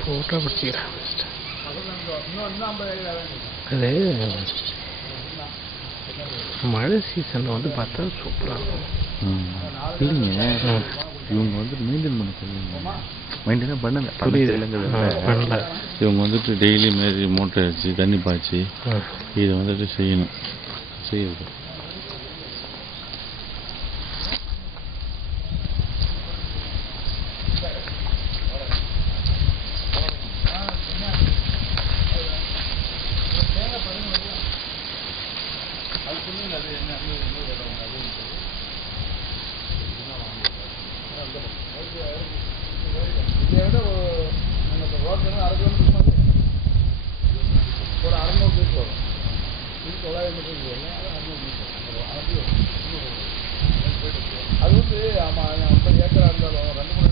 Photo பிடிச்சிக்கிறேன். அது மழை சீசனில் வந்து பார்த்தா சூப்பராக இருக்கும். இல்லைங்க, இவங்க வந்து மெயின்டைன் பண்ண சொல்லுங்க. மெயின்டைனாக பண்ணல, பண்ணல. இவங்க வந்துட்டு டெய்லி மாரி மூட்டை வச்சு தண்ணி பாய்ச்சி இதை வந்துட்டு செய்யணும். செய்யுது அது வந்து ஆமாம் 50 ஏக்கராக இருந்தாலும் 2